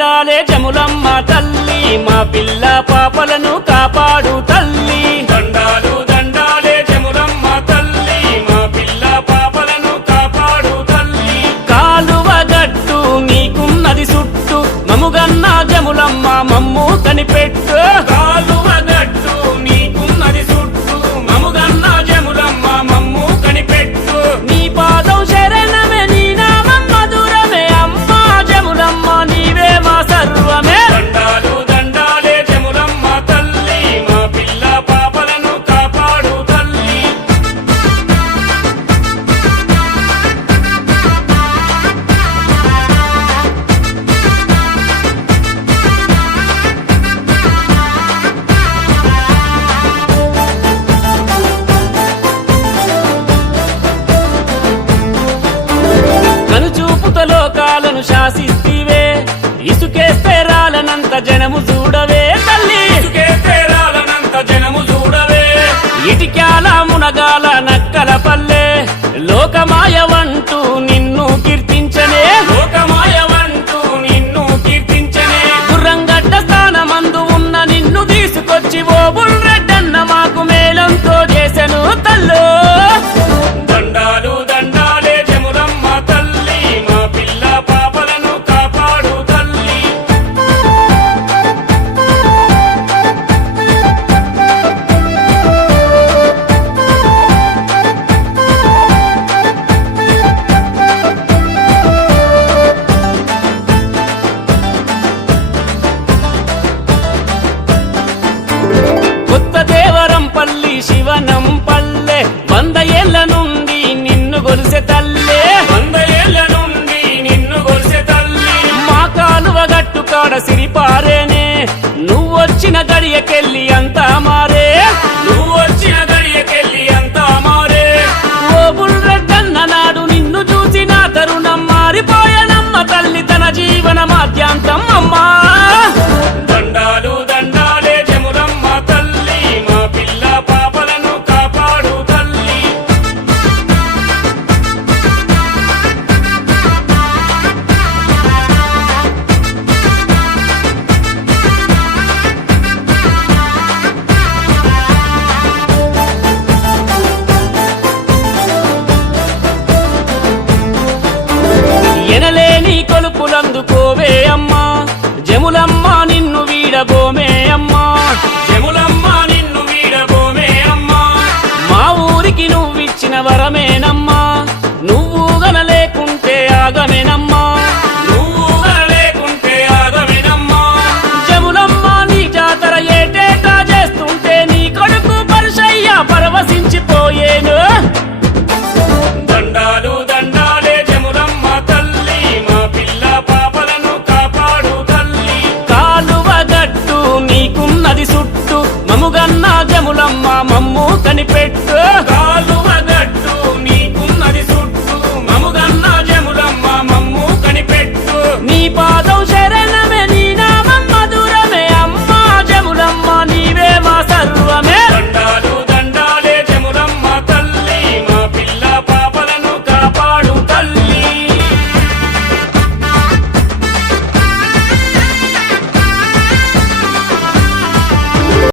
ఉండాలే జములమ్మ తల్లి మా పిల్ల పాపలను కాపాడుతా లోకాలను శాసిస్తివే. ఇసుకేస్తే రాలనంత జనము చూడవే తల్లి. ఇసుకేస్తే రాలనంత జనము చూడవే. ఇటిక్యాల మునగాల నక్కల పల్లె. లోకమాయవంటూ నిన్ను కీర్తించనే. లోకమాయవంటూ శివనం పల్లె వంద ఏళ్ళ నుండి నిన్ను గొలిసే తల్లే. వంద ఏళ్ళ నుండి నిన్ను గొలిసే తల్లే. మా కాలువ గట్టు కాడ సిరిపారేనే. నువ్వొచ్చిన గడియకెళ్ళి అంతా మారే. నువ్వొచ్చిన గడియకెళ్ళి అంతా మారే. ఓబుల్ రెడ్డన్న నాడు నిన్ను చూసిన తరుణం మారిపోయనమ్మ తల్లి తన జీవన మాధ్యాంతం. జములందుకోవే అమ్మా. జములమ్మ నిన్ను వీడబోమే అమ్మా. జములమ్మా నిన్ను వీడబోమే అమ్మా. మా ఊరికి నువ్విచ్చిన వరమేనమ్మా. నువ్వు గనలేకుంటే ఆగమేనమ్మా.